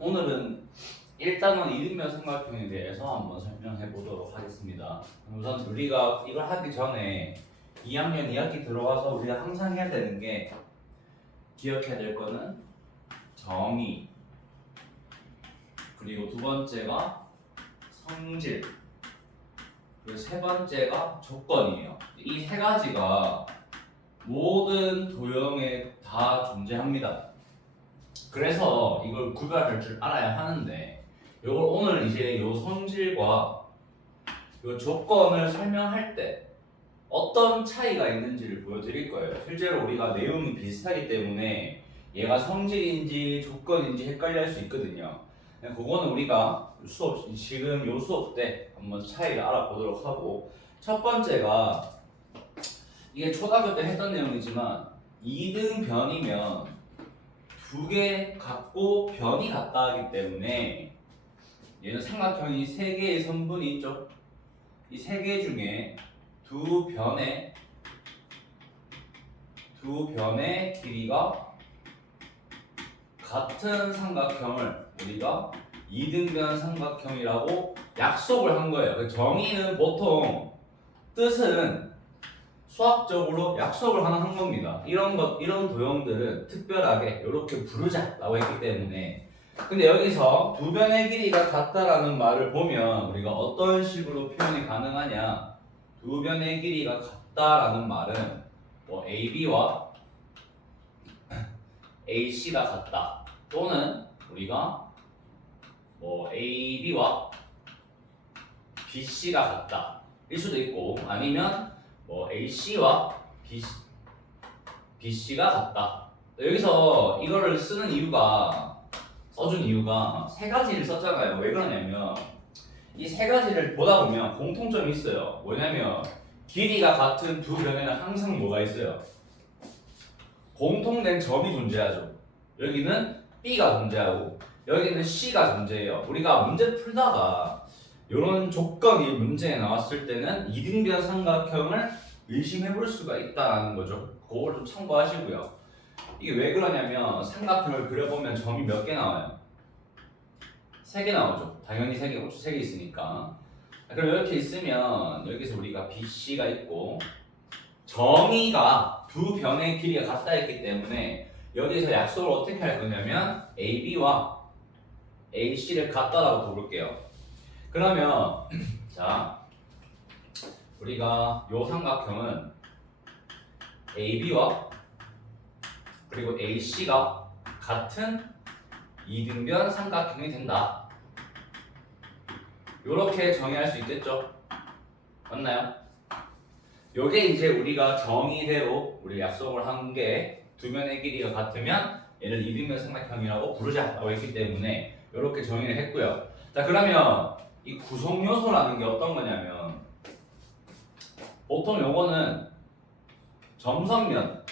오늘은 일단은 이등변 삼각형에 대해서 한번 설명해 보도록 하겠습니다. 우선 우리가 이걸 하기 전에 2학년 2학기 들어와서 우리가 항상 해야 되는 게 기억해야 될 거는 정의, 그리고 두 번째가 성질, 그리고 세 번째가 조건이에요. 이 세 가지가 모든 도형에 다 존재합니다. 그래서 이걸 구별할 줄 알아야 하는데, 이걸 오늘 이제 요 성질과 요 조건을 설명할 때 어떤 차이가 있는지를 보여드릴 거예요. 실제로 우리가 내용이 비슷하기 때문에 얘가 성질인지 조건인지 헷갈릴 수 있거든요. 그거는 우리가 지금 요 수업 때 한번 차이를 알아보도록 하고, 첫 번째가 이게 초등학교 때 했던 내용이지만 2등 변이면 두 개 같고 변이 같다 하기 때문에 얘는 삼각형이 세 개의 선분이 있죠. 이 세 개 중에 두 변의 길이가 같은 삼각형을 우리가 이등변 삼각형이라고 약속을 한 거예요. 그 정의는 보통 뜻은 수학적으로 약속을 하나 한 겁니다. 이런 도형들은 특별하게 이렇게 부르자라고 했기 때문에. 근데 여기서 두 변의 길이가 같다라는 말을 보면 우리가 어떤 식으로 표현이 가능하냐? 두 변의 길이가 같다라는 말은 뭐 AB와 AC가 같다, 또는 우리가 뭐 AB와 BC가 같다 일 수도 있고, 아니면 뭐 AC와 BC가 같다. 여기서 이거를 써준 이유가 세 가지를 썼잖아요. 왜 그러냐면 이 세 가지를 보다 보면 공통점이 있어요. 뭐냐면 길이가 같은 두 변에는 항상 뭐가 있어요? 공통된 점이 존재하죠. 여기는 B가 존재하고 여기는 C가 존재해요. 우리가 문제 풀다가 이런 조건이 문제에 나왔을 때는 이등변 삼각형을 의심해 볼 수가 있다는 거죠. 그걸 좀 참고하시고요. 이게 왜 그러냐면 삼각형을 그려보면 점이 몇 개 나와요? 3개 나오죠. 당연히 3개, 3개 있으니까. 그럼 이렇게 있으면 여기서 우리가 BC가 있고, 정의가 두 변의 길이가 같다 했기 때문에 여기서 약속을 어떻게 할 거냐면 AB와 AC를 같다라고 볼게요. 그러면 자, 우리가 요 삼각형은 AB와 그리고 AC가 같은 이등변 삼각형이 된다. 요렇게 정의할 수 있겠죠? 맞나요? 요게 이제 우리가 정의대로 우리 약속을 한 게 두 변의 길이가 같으면 얘를 이등변 삼각형이라고 부르자라고 했기 때문에 요렇게 정의를 했고요. 자, 그러면 이 구성 요소라는 게 어떤 거냐면 보통 요거는 점선면,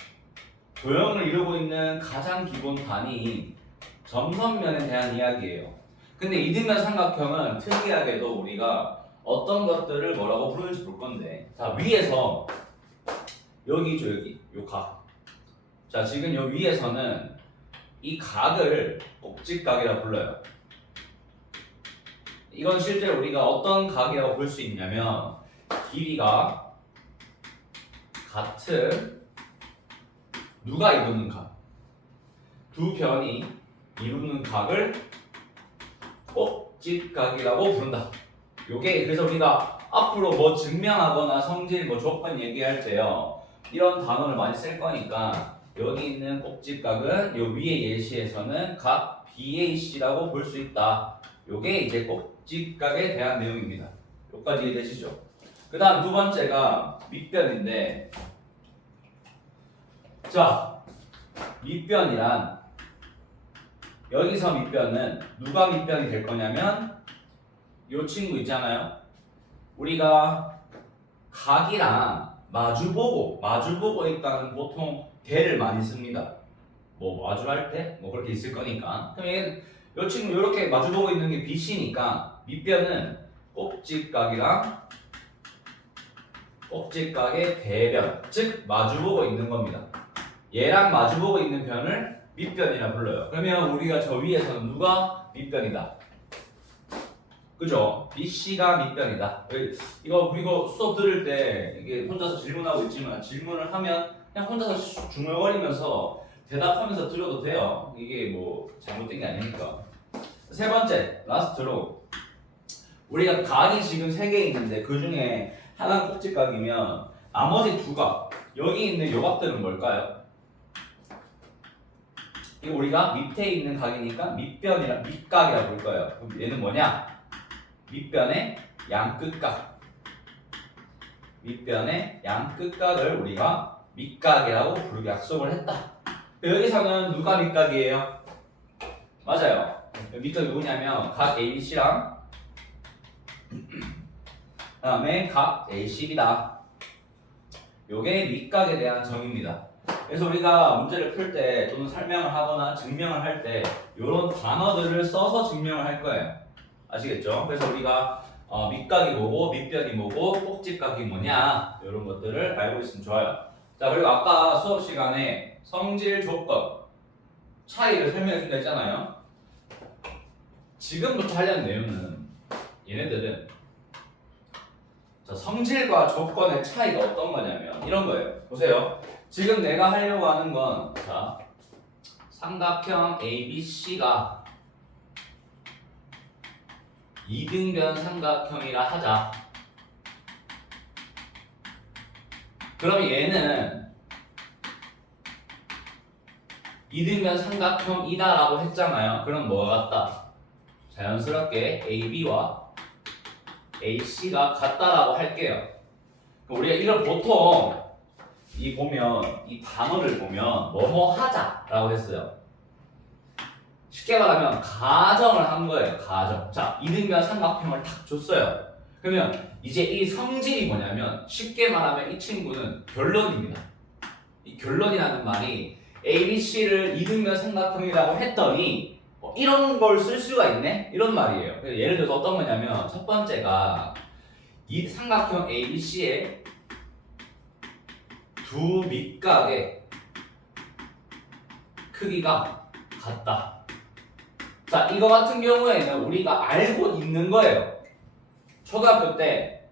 도형을 이루고 있는 가장 기본 단위인 점선면에 대한 이야기예요. 근데 이등변 삼각형은 특이하게도 우리가 어떤 것들을 뭐라고 부르는지 볼 건데, 자, 위에서 여기죠, 여기 요 각. 자, 지금 요 위에서는 이 각을 꼭지각이라 불러요. 이건 실제 우리가 어떤 각이라고 볼 수 있냐면 길이가 같은 누가 이루는 각, 두 변이 이루는 각을 꼭지각이라고 부른다. 요게 그래서 우리가 앞으로 뭐 증명하거나 성질 뭐 조건 얘기할 때요, 이런 단어를 많이 쓸 거니까 여기 있는 꼭지각은 요 위에 예시에서는 각 BAC라고 볼 수 있다. 요게 이제 꼭지각에 대한 내용입니다. 여기까지 이해되시죠? 그 다음 두 번째가 밑변인데, 자, 밑변이란 여기서 밑변은 누가 밑변이 될 거냐면 요 친구 있잖아요. 우리가 각이랑 마주보고 있다는 보통 대를 많이 씁니다. 뭐 마주할 때 뭐 그렇게 있을 거니까. 그럼 요 친구 이렇게 마주보고 있는 게 BC니까 밑변은 꼭지각이랑 꼭지각의 대변, 즉 마주보고 있는 겁니다. 얘랑 마주보고 있는 변을 밑변이라 불러요. 그러면 우리가 저 위에서는 누가 밑변이다? 그죠? BC가 밑변이다. 이거 수업 들을 때 이게 혼자서 질문하고 있지만 질문을 하면 그냥 혼자서 중얼거리면서 대답하면서 들어도 돼요. 이게 뭐 잘못된 게 아니니까. 세 번째, 라스트로 우리가 각이 지금 3개 있는데 그 중에 하나는 꼭지각이면 나머지 2각 여기 있는 요 각들은 뭘까요? 이거 우리가 밑에 있는 각이니까 밑각이라 볼 거예요. 그럼 얘는 뭐냐? 밑변의 양끝각. 밑변의 양끝각을 우리가 밑각이라고 부르기 약속을 했다. 여기서는 누가 밑각이에요? 맞아요. 밑각 누구냐면 각 ABC랑 그 다음에 각 ACB다. 요게 밑각에 대한 정의입니다. 그래서 우리가 문제를 풀 때 또는 설명을 하거나 증명을 할 때 이런 단어들을 써서 증명을 할 거예요. 아시겠죠? 그래서 우리가 밑각이 뭐고 밑변이 뭐고 꼭지각이 뭐냐 이런 것들을 알고 있으면 좋아요. 자, 그리고 아까 수업 시간에 성질 조건 차이를 설명해 준다 했잖아요. 지금부터 하려는 내용은 얘네들은 성질과 조건의 차이가 어떤 거냐면 이런 거예요. 보세요. 지금 내가 하려고 하는 건 삼각형 ABC가 이등변 삼각형이라 하자. 그럼 얘는 이등변 삼각형이다라고 했잖아요. 그럼 뭐가 같다? 자연스럽게 AB와 AC가 같다라고 할게요. 우리가 이걸 보통 이 단어를 보면 뭐뭐 하자라고 했어요. 쉽게 말하면 가정을 한 거예요. 가정. 자, 이등변 삼각형을 딱 줬어요. 그러면 이제 이 성질이 뭐냐면 쉽게 말하면 이 친구는 결론입니다. 이 결론이라는 말이 ABC를 이등변 삼각형이라고 했더니 이런 걸 쓸 수가 있네? 이런 말이에요. 예를 들어서 어떤 거냐면 첫 번째가 이 삼각형 ABC의 두 밑각의 크기가 같다. 자, 이거 같은 경우에는 우리가 알고 있는 거예요. 초등학교 때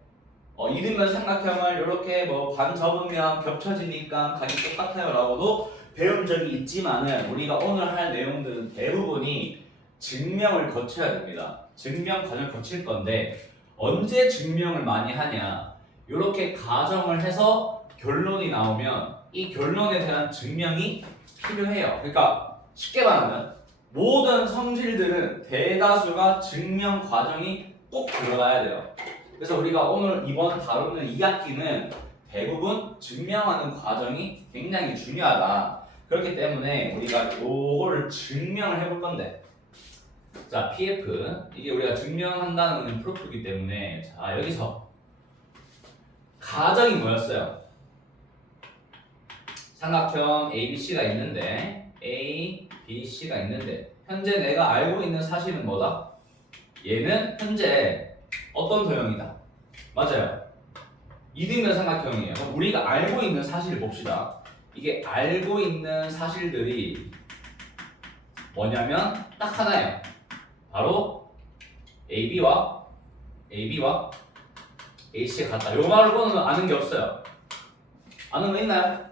이등변 삼각형을 이렇게 반 접으면 겹쳐지니까 각이 똑같아요 라고도 배운 적이 있지만은 우리가 오늘 할 내용들은 대부분이 증명을 거쳐야 됩니다. 증명 과정을 거칠 건데 언제 증명을 많이 하냐? 이렇게 가정을 해서 결론이 나오면 이 결론에 대한 증명이 필요해요. 그러니까 쉽게 말하면 모든 성질들은 대다수가 증명 과정이 꼭 들어가야 돼요. 그래서 우리가 오늘 이번 다루는 2학기는 대부분 증명하는 과정이 굉장히 중요하다. 그렇기 때문에 우리가 요거를 증명을 해볼 건데, 자, PF 이게 우리가 증명한다는 프로프이기 때문에 자, 여기서 가정이 뭐였어요? 삼각형 ABC가 있는데 현재 내가 알고 있는 사실은 뭐다? 얘는 현재 어떤 도형이다? 맞아요. 이등변 삼각형이에요. 그럼 우리가 알고 있는 사실을 봅시다. 이게 알고 있는 사실들이 뭐냐면 딱 하나예요. 바로 AB와 AC가 같다. 요 말고는 아는 게 없어요. 아는 거 있나요?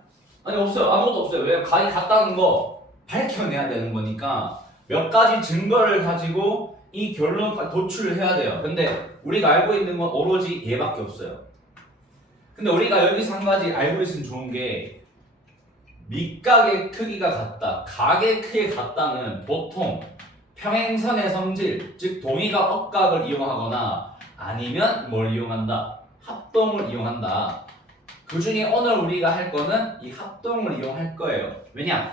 아니, 없어요. 아무것도 없어요. 왜? 각이 같다는 거 밝혀내야 되는 거니까 몇 가지 증거를 가지고 이 결론까지 도출을 해야 돼요. 근데 우리가 알고 있는 건 오로지 얘밖에 없어요. 근데 우리가 여기서 한 가지 알고 있으면 좋은 게 밑각의 크기가 같다, 각의 크기가 같다는 보통 평행선의 성질, 즉 동의가 억각을 이용하거나 아니면 뭘 이용한다? 합동을 이용한다. 그 중에 오늘 우리가 할 거는 이 합동을 이용할 거예요. 왜냐?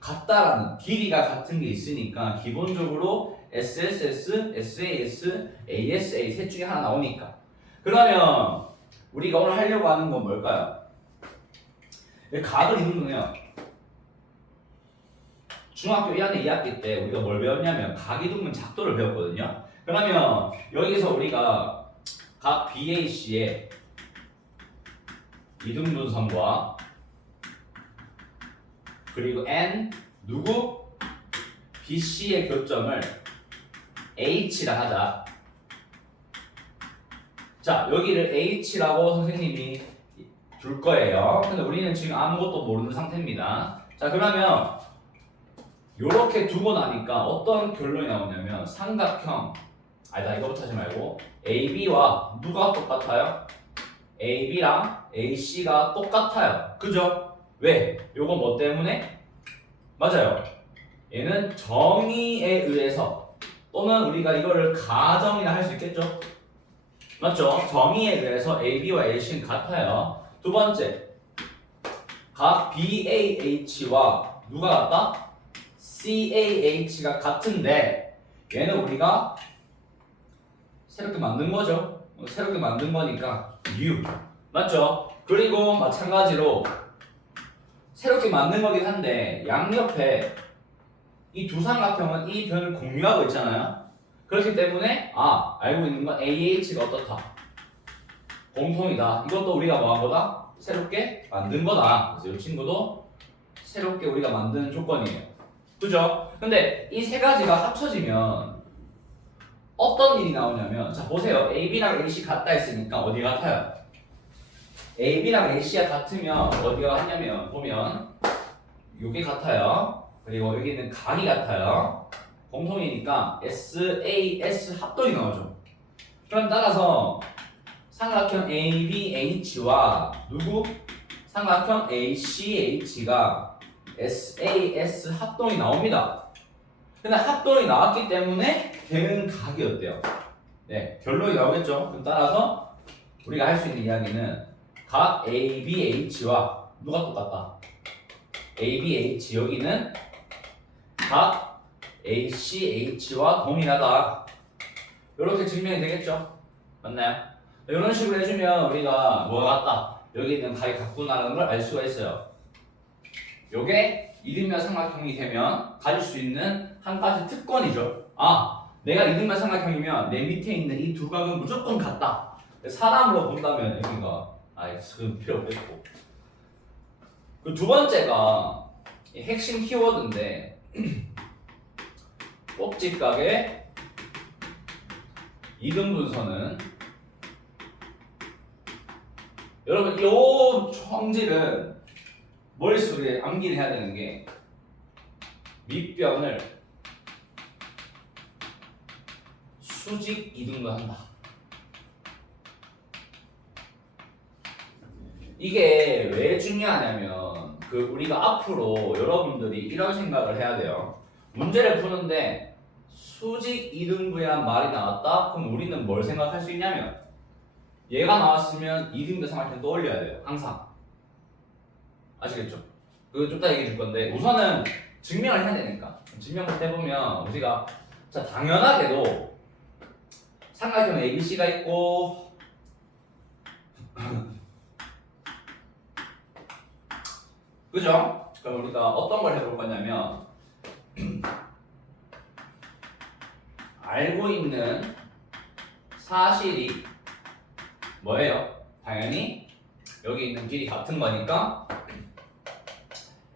같다라는 길이가 같은 게 있으니까 기본적으로 SSS, SAS, ASA 셋 중에 하나 나오니까. 그러면 우리가 오늘 하려고 하는 건 뭘까요? 각을 이루는요. 중학교 1학년 2학기 때 우리가 뭘 배웠냐면 각이동문 작도를 배웠거든요. 그러면 여기서 우리가 각 BAC의 이등분선과 그리고 N, 누구? BC의 교점을 H라 하자. 자, 여기를 H라고 선생님이 둘 거예요. 근데 우리는 지금 아무것도 모르는 상태입니다. 자, 그러면 요렇게 두고 나니까 어떤 결론이 나오냐면 삼각형, 아니다, 이거부터 하지 말고 AB와 누가 똑같아요? AB랑 AC가 똑같아요. 그죠? 왜? 요거 뭐 때문에? 맞아요. 얘는 정의에 의해서 또는 우리가 이거를 가정이라 할 수 있겠죠? 맞죠? 정의에 의해서 AB와 AC는 같아요. 두 번째, 각 BAH와 누가 같다? CAH가 같은데 얘는 우리가 새롭게 만든 거죠. 새롭게 만든 거니까 U. 맞죠? 그리고 마찬가지로 새롭게 만든 거긴 한데 양옆에 이 두 삼각형은 이 변을 공유하고 있잖아요. 그렇기 때문에 알고 있는 건 AH가 어떻다? 공통이다. 이것도 우리가 뭐 한 거다? 새롭게 만든 거다. 그래서 이 친구도 새롭게 우리가 만드는 조건이에요. 그죠? 근데 이 세 가지가 합쳐지면 어떤 일이 나오냐면 자 보세요. AB랑 AC 같다 했으니까 어디 같아요? AB랑 AC가 같으면 어디가 같냐면 보면 이게 같아요. 그리고 여기는 각이 같아요. 공통이니까 SAS 합동이 나오죠. 그럼 따라서 삼각형 ABH와 누구? 삼각형 ACH가 SAS 합동이 나옵니다. 근데 합동이 나왔기 때문에 걔는 각이었대요. 네, 결론이 나오겠죠. 그럼 따라서 우리가 할 수 있는 이야기는 각 ABH와 누가 똑같다? ABH 여기는 각 ACH와 동일하다. 이렇게 증명이 되겠죠? 맞나요? 이런 식으로 해주면 우리가 뭐가 같다? 여기 있는 각이 같구나라는 걸 알 수가 있어요. 요게 이등변 삼각형이 되면 가질 수 있는 한 가지 특권이죠. 내가 이등변 삼각형이면 내 밑에 있는 이 두 각은 무조건 같다. 사람으로 본다면 여기가 그건 필요 없겠고. 그 두 번째가 핵심 키워드인데 꼭지각의 이등분선은 여러분 이 성질은 머릿속에 암기를 해야 되는 게 밑변을 수직 이등분한다. 이게 왜 중요하냐면 우리가 앞으로 여러분들이 이런 생각을 해야 돼요. 문제를 푸는데 수직 이등분이란 말이 나왔다? 그럼 우리는 뭘 생각할 수 있냐면 얘가 나왔으면 이등변 삼각형 떠올려야 돼요. 항상. 아시겠죠? 그거 좀 이따 얘기해 줄 건데 우선은 증명을 해야 되니까 증명을 해보면 우리가 당연하게도 삼각형 ABC가 있고 그죠? 그럼 우리가 어떤 걸 해볼 거냐면 알고 있는 사실이 뭐예요? 당연히 여기 있는 길이 같은 거니까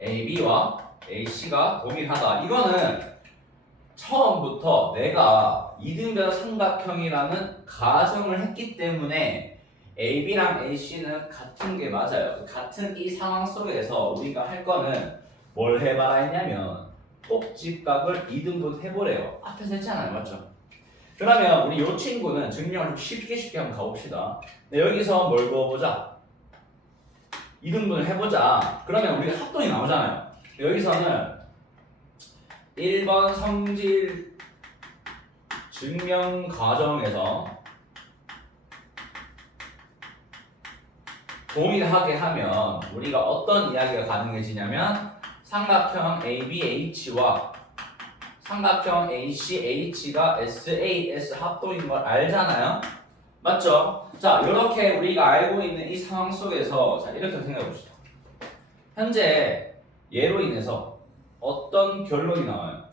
AB와 AC가 동일하다. 이거는 처음부터 내가 이등변 삼각형이라는 가정을 했기 때문에 AB랑 AC는 같은 게 맞아요. 같은 이 상황 속에서 우리가 할 거는 뭘 해봐라 했냐면 꼭지각을 이등분 해보래요. 앞에서 했잖아요. 맞죠? 그러면 우리 이 친구는 증명을 좀 쉽게 한번 가봅시다. 네, 여기서 뭘 그어보자? 이등분을 해보자. 그러면 우리가 합동이 나오잖아요. 여기서는 1번 성질 증명 과정에서 동일하게 하면 우리가 어떤 이야기가 가능해지냐면 삼각형 ABH와 삼각형 ACH가 SAS 합동인 걸 알잖아요? 맞죠? 자, 이렇게 우리가 알고 있는 이 상황 속에서 자, 이렇게 생각해 봅시다. 현재 얘로 인해서 어떤 결론이 나와요?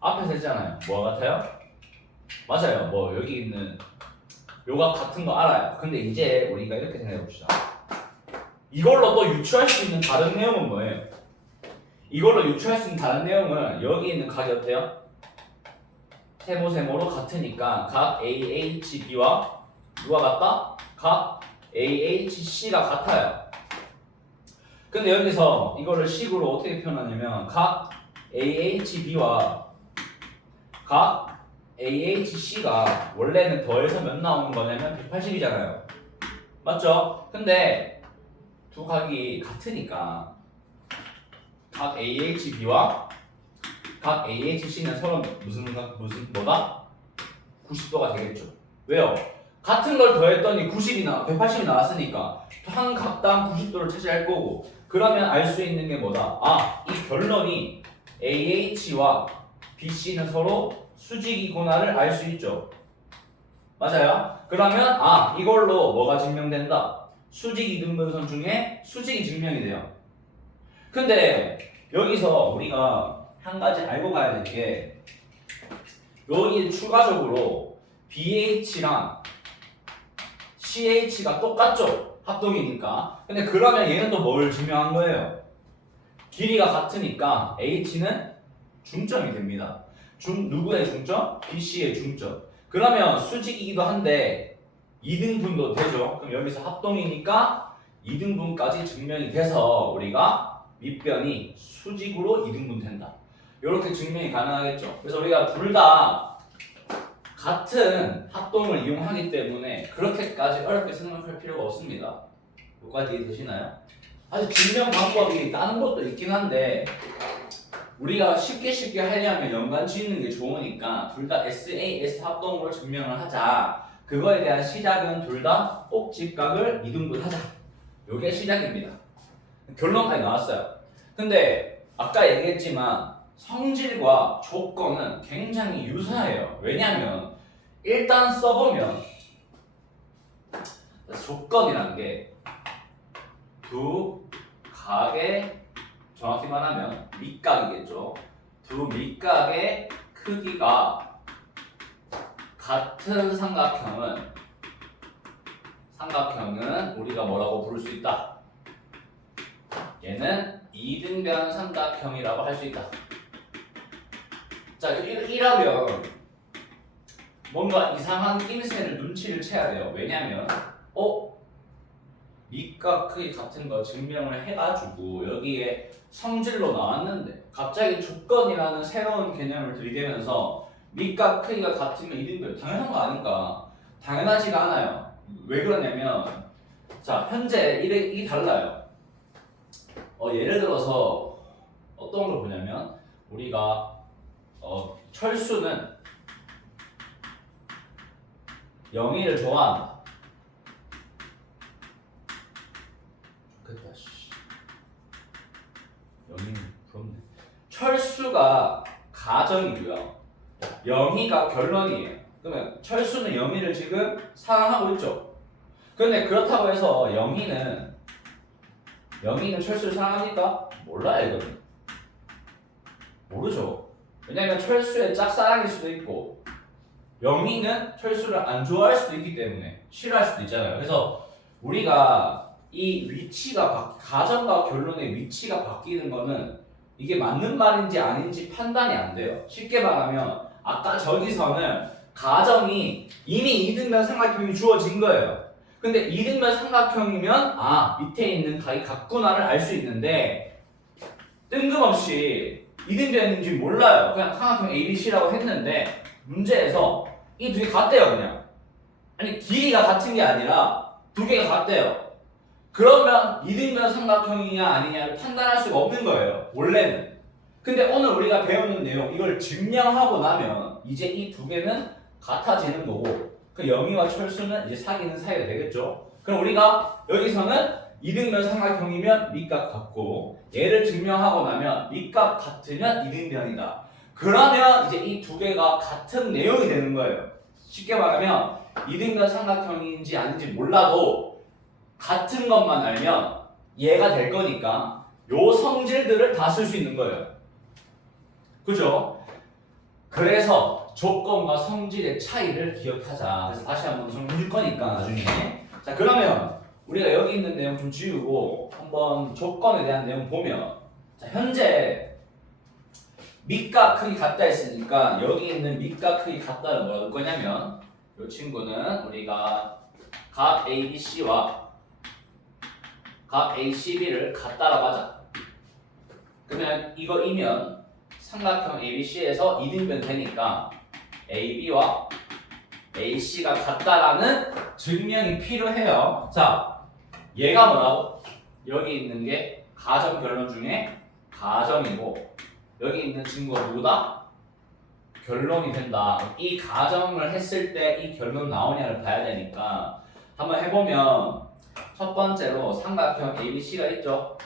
앞에서 했잖아요. 뭐가 같아요? 맞아요. 뭐 여기 있는 요각 같은 거 알아요. 근데 이제 우리가 이렇게 생각해 봅시다. 이걸로 또 유추할 수 있는 다른 내용은 뭐예요? 이걸로 유추할 수 있는 다른 내용은 여기 있는 각이 어때요? 세모세모로 같으니까 각 AHB와 누가 같다? 각 AHC가 같아요. 근데 여기서 이거를 식으로 어떻게 표현하냐면 각 AHB와 각 AHC가 원래는 더해서 몇 나오는 거냐면 180이잖아요. 맞죠? 근데 두 각이 같으니까 각 AHB와 각 AHC는 서로 무슨 뭐다? 90도가 되겠죠. 왜요? 같은 걸 더했더니 180이 나왔으니까 한 각당 90도를 차지할 거고, 그러면 알 수 있는 게 뭐다? 아, 이 결론이 AH와 BC는 서로 수직이구나를 알 수 있죠. 맞아요? 그러면 아, 이걸로 뭐가 증명된다? 수직 이등분선 중에 수직이 증명이 돼요. 근데 여기서 우리가 한 가지 알고 가야 될 게, 여기 추가적으로 BH랑 CH가 똑같죠? 합동이니까. 근데 그러면 얘는 또 뭘 증명한 거예요? 길이가 같으니까 H는 중점이 됩니다. 누구의 중점? BC의 중점. 그러면 수직이기도 한데 2등분도 되죠. 그럼 여기서 합동이니까 2등분까지 증명이 돼서 우리가 밑변이 수직으로 2등분 된다. 이렇게 증명이 가능하겠죠. 그래서 우리가 둘 다 같은 합동을 이용하기 때문에 그렇게까지 어렵게 생각할 필요가 없습니다. 여기까지 이해되시나요? 사실 증명 방법이 다른 것도 있긴 한데 우리가 쉽게 하려면 연관 지우는 게 좋으니까 둘 다 SAS 합동으로 증명을 하자. 그거에 대한 시작은 둘 다 꼭 직각을 2등분 하자. 요게 시작입니다. 결론까지 나왔어요. 근데 아까 얘기했지만 성질과 조건은 굉장히 유사해요. 왜냐면 일단 써보면 조건이라는 게 두 각의, 정확히 말하면 밑각이겠죠. 두 밑각의 크기가 같은 삼각형은 우리가 뭐라고 부를 수 있다? 얘는 이등변 삼각형이라고 할 수 있다. 자, 이러면 뭔가 이상한 낌새를 눈치를 채야 돼요. 왜냐면 밑각 크기 같은 거 증명을 해가지고 여기에 성질로 나왔는데 갑자기 조건이라는 새로운 개념을 들이대면서 밑각 크기가 같으면 이등변 당연한 거 아닌가? 당연하지가 않아요. 왜 그러냐면 자, 현재 이게 달라요. 예를 들어서 어떤 걸 보냐면 우리가 철수는 영희를 좋아한다. 좋겠다. 영희는 부럽네. 철수가 가정이고요. 영희가 결론이에요. 그러면 철수는 영희를 지금 사랑하고 있죠. 근데 그렇다고 해서 영희는 철수를 사랑합니까? 몰라요, 이거는. 모르죠. 왜냐면 철수의 짝사랑일 수도 있고 영희는 철수를 안 좋아할 수도 있기 때문에 싫어할 수도 있잖아요. 그래서 우리가 이 위치가 가정과 결론의 위치가 바뀌는 거는 이게 맞는 말인지 아닌지 판단이 안 돼요. 쉽게 말하면 아까 저기서는 가정이 이미 이등변 삼각형이 주어진 거예요. 근데 이등변 삼각형이면 아, 밑에 있는 각이 같구나를 알 수 있는데 뜬금없이 이등변인지 몰라요. 그냥 삼각형 ABC라고 했는데 문제에서 이 두 개 같대요. 그냥 아니 길이가 같은 게 아니라 두 개가 같대요. 그러면 이등변 삼각형이냐 아니냐를 판단할 수가 없는 거예요. 원래는. 근데 오늘 우리가 배우는 내용 이걸 증명하고 나면 이제 이 두 개는 같아지는 거고 그 영희와 철수는 이제 사귀는 사이가 되겠죠. 그럼 우리가 여기서는 이등변 삼각형이면 밑각 같고 얘를 증명하고 나면 밑각 같으면 이등변이다. 그러면 이제 이 두 개가 같은 내용이 되는 거예요. 쉽게 말하면 이등변 삼각형인지 아닌지 몰라도 같은 것만 알면 얘가 될 거니까 요 성질들을 다 쓸 수 있는 거예요. 그죠? 그래서 조건과 성질의 차이를 기억하자. 그래서 다시 한번 좀 해줄 거니까 나중에. 자, 그러면 우리가 여기 있는 내용 좀 지우고 한번 조건에 대한 내용 보면 자, 현재 밑과 크기 같다 했으니까 여기 있는 밑과 크기 같다는 뭐라 할 거냐면 이 친구는 우리가 각 ABC와 각 ACB를 같다라고 하자. 그러면 이거이면 삼각형 ABC에서 이등변 되니까 AB와 AC가 같다라는 증명이 필요해요. 자, 얘가 뭐라고? 여기 있는 게 가정 결론 중에 가정이고 여기 있는 친구가 누구다? 결론이 된다. 이 가정을 했을 때 이 결론 나오냐를 봐야 되니까 한번 해보면 첫 번째로 삼각형 ABC가 있죠.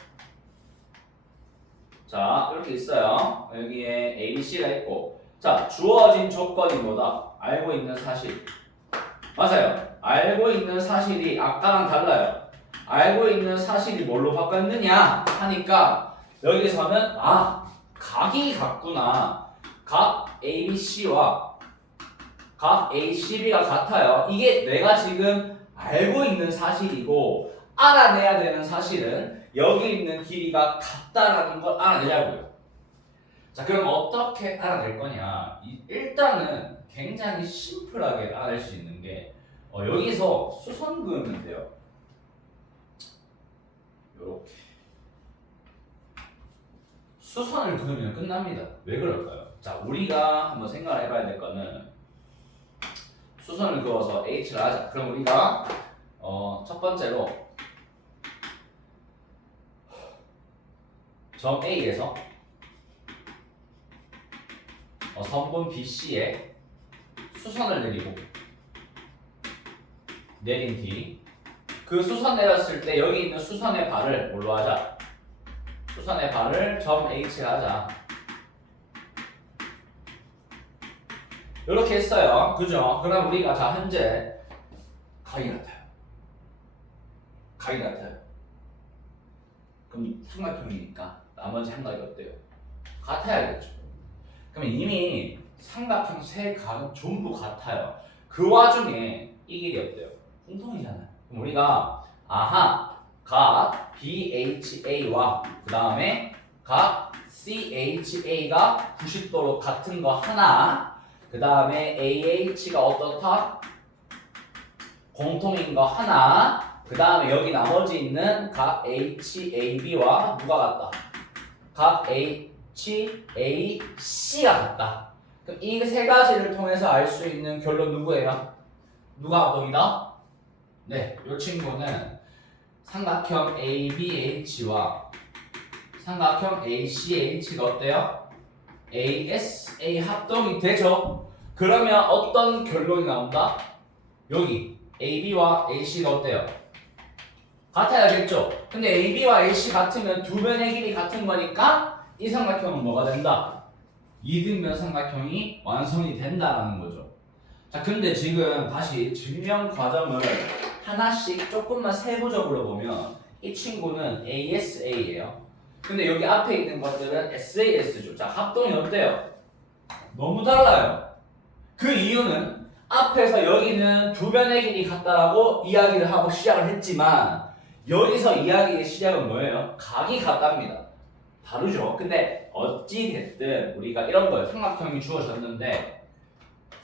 자, 이렇게 있어요. 여기에 ABC가 있고 자, 주어진 조건이 뭐다? 알고 있는 사실. 맞아요. 알고 있는 사실이 아까랑 달라요. 알고 있는 사실이 뭘로 바뀌었느냐 하니까 여기서는 각이 같구나. 각 ABC와 각 ACB가 같아요. 이게 내가 지금 알고 있는 사실이고 알아내야 되는 사실은 여기 있는 길이가 같다라는 걸 알아내자고요. 자, 그럼 어떻게 알아낼 거냐? 일단은 굉장히 심플하게 알아낼 수 있는 게 여기서 수선 그으면 돼요. 요렇게 수선을 그으면 끝납니다. 왜 그럴까요? 자, 우리가 한번 생각을 해봐야 될 거는 수선을 그어서 H를 하자. 그럼 우리가 첫 번째로 점 A에서 선분 BC에 수선을 내린 뒤 그 수선 내렸을 때 여기 있는 수선의 발을 뭘로 하자? 수선의 발을 점 H를 하자. 이렇게 했어요. 그죠? 그럼 우리가 자 현재 각이 같아요. 그럼 삼각형이니까 나머지 삼각이 어때요? 같아야겠죠. 그러면 이미 삼각형 세 각은 전부 같아요. 그 와중에 이 길이 어때요? 공통이잖아요. 그럼 우리가 각 BHA와 그 다음에 각 CHA가 90도로 같은 거 하나, 그 다음에 AH가 어떻다? 공통인 거 하나, 그 다음에 여기 나머지 있는 각 HAB와 누가 같다? 각 HAC가 같다. 그럼 이 세 가지를 통해서 알 수 있는 결론 누구예요? 누가 합동이다? 네, 이 친구는 삼각형 ABH와 삼각형 ACH가 어때요? ASA 합동이 되죠? 그러면 어떤 결론이 나온다? 여기 AB와 AC가 어때요? 같아야겠죠? 근데 AB와 AC 같으면 두 변의 길이 같은 거니까 이 삼각형은 뭐가 된다? 이등변 삼각형이 완성이 된다라는 거죠. 자, 근데 지금 다시 증명 과정을 하나씩 조금만 세부적으로 보면 이 친구는 ASA예요. 근데 여기 앞에 있는 것들은 SAS죠. 자, 합동이 어때요? 너무 달라요. 그 이유는 앞에서 여기는 두 변의 길이 같다라고 이야기를 하고 시작을 했지만 여기서 이야기의 시작은 뭐예요? 각이 같답니다. 다르죠? 근데 어찌됐든 우리가 이런 거예요. 삼각형이 주어졌는데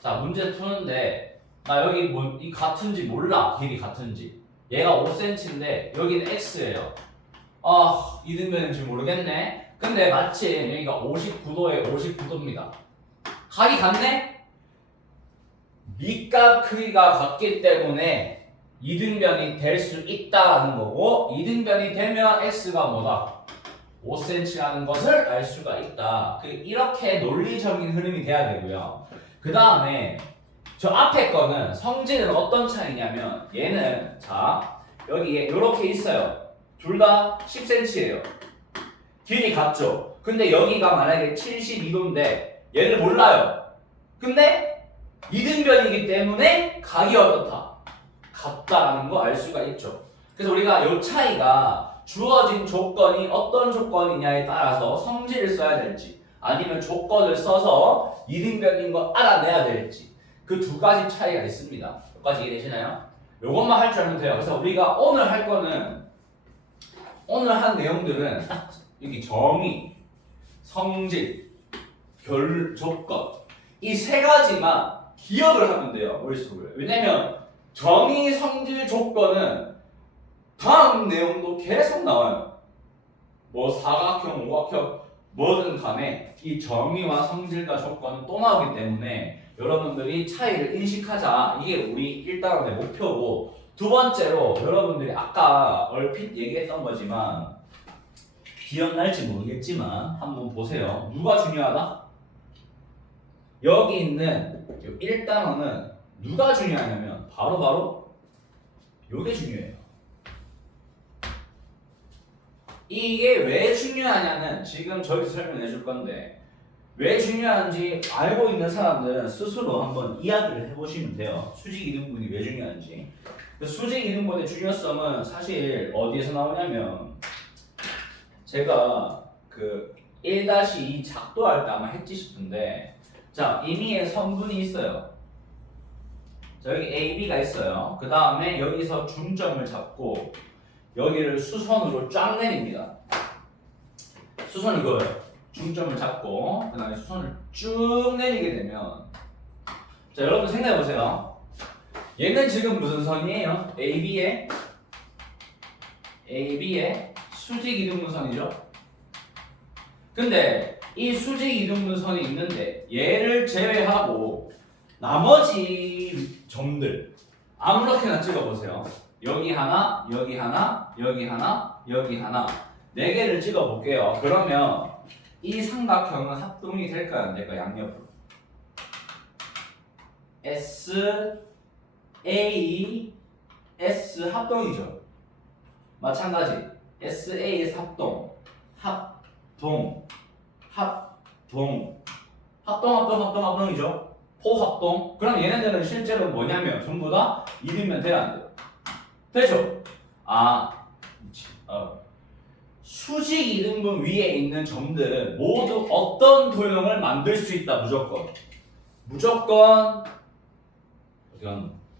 자, 문제 푸는데 나 여기 이 같은지 몰라. 길이 같은지. 얘가 5cm인데 여기는 x예요. 이등변인지 모르겠네. 근데 마침 여기가 59도에 59도입니다. 각이 같네? 밑과 크기가 같기 때문에 이등변이 될 수 있다라는 거고 이등변이 되면 x가 뭐다? 5cm라는 것을 알 수가 있다. 이렇게 논리적인 흐름이 돼야 되고요. 그 다음에 저 앞에 거는 성질은 어떤 차이냐면 얘는 자 여기에 이렇게 있어요. 둘 다 10cm예요. 길이 같죠? 근데 여기가 만약에 72도인데 얘를 몰라요. 근데 이등변이기 때문에 각이 어떻다? 같다라는 거 알 수가 있죠. 그래서 우리가 이 차이가 주어진 조건이 어떤 조건이냐에 따라서 성질을 써야 될지 아니면 조건을 써서 이등변인 거 알아내야 될지 그 두 가지 차이가 있습니다. 여기까지 이해되시나요? 요것만 할 줄 알면 돼요. 그래서 우리가 오늘 할 거는 오늘 한 내용들은 여기 정의, 성질, 조건 이 세 가지만 기억을 하면 돼요. 머릿속에. 왜냐면 정의, 성질, 조건은 다음 내용도 계속 나와요. 뭐 사각형, 오각형 뭐든 간에 이 정의와 성질과 조건은 또 나오기 때문에 여러분들이 차이를 인식하자. 이게 우리 1단원의 목표고, 두 번째로 여러분들이 아까 얼핏 얘기했던 거지만 기억날지 모르겠지만 한번 보세요. 누가 중요하다? 여기 있는 1단원은 누가 중요하냐면 바로 요게 중요해요. 이게 왜 중요하냐는 지금 저기서 설명해 줄 건데, 왜 중요한지 알고 있는 사람들은 스스로 한번 이야기를 해보시면 돼요. 수직 이등분이 왜 중요한지. 수직 이등분의 중요성은 사실 어디에서 나오냐면, 제가 그 1-2 작도할 때 아마 했지 싶은데, 자, 임의의 선분이 있어요. 자, 여기 A, B가 있어요. 그 다음에 여기서 중점을 잡고 여기를 수선으로 쫙 내립니다. 수선 이거예요. 중점을 잡고 그 다음에 수선을 쭉 내리게 되면, 자, 여러분 생각해 보세요. 얘는 지금 무슨 선이에요? AB의 수직 이등분선이죠. 근데 이 수직 이등분선이 있는데 얘를 제외하고 나머지 점들 아무렇게나 찍어보세요. 여기 하나, 여기 하나, 여기 하나, 여기 하나, 4개를 찍어볼게요. 그러면 이 삼각형은 합동이 될까요? 안 될까요? 양옆으로. S, A, S 합동이죠. 마찬가지. S, A, S 합동이죠. 포합동. 그럼 얘네들은 실제로 뭐냐면 전부 다 이등변 돼야 안 돼요. 되죠? 수직 이등분 위에 있는 점들은 모두 어떤 도형을 만들 수 있다. 무조건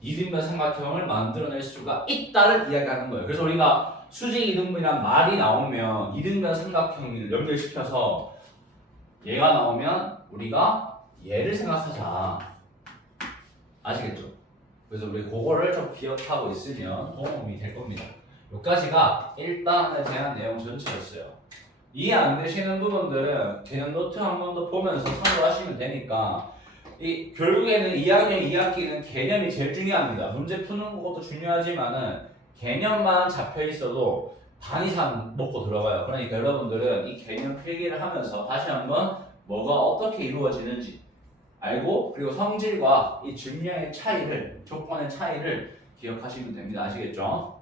이등변 삼각형을 만들어낼 수가 있다를 이야기하는 거예요. 그래서 우리가 수직 이등분이란 말이 나오면 이등변 삼각형을 연결시켜서 얘가 나오면 우리가 얘를 생각하자. 아시겠죠? 그래서 우리 그거를 좀 기억하고 있으면 도움이 될 겁니다. 여기까지가 1단에 대한 내용 전체였어요. 이해 안 되시는 부분들은 개념 노트 한 번 더 보면서 참고하시면 되니까, 결국에는 2학년 2학기는 개념이 제일 중요합니다. 문제 푸는 것도 중요하지만은 개념만 잡혀 있어도 반 이상 먹고 들어가요. 그러니까 여러분들은 이 개념 필기를 하면서 다시 한번 뭐가 어떻게 이루어지는지 알고, 그리고 성질과 이 증량의 차이를, 조건의 차이를 기억하시면 됩니다. 아시겠죠?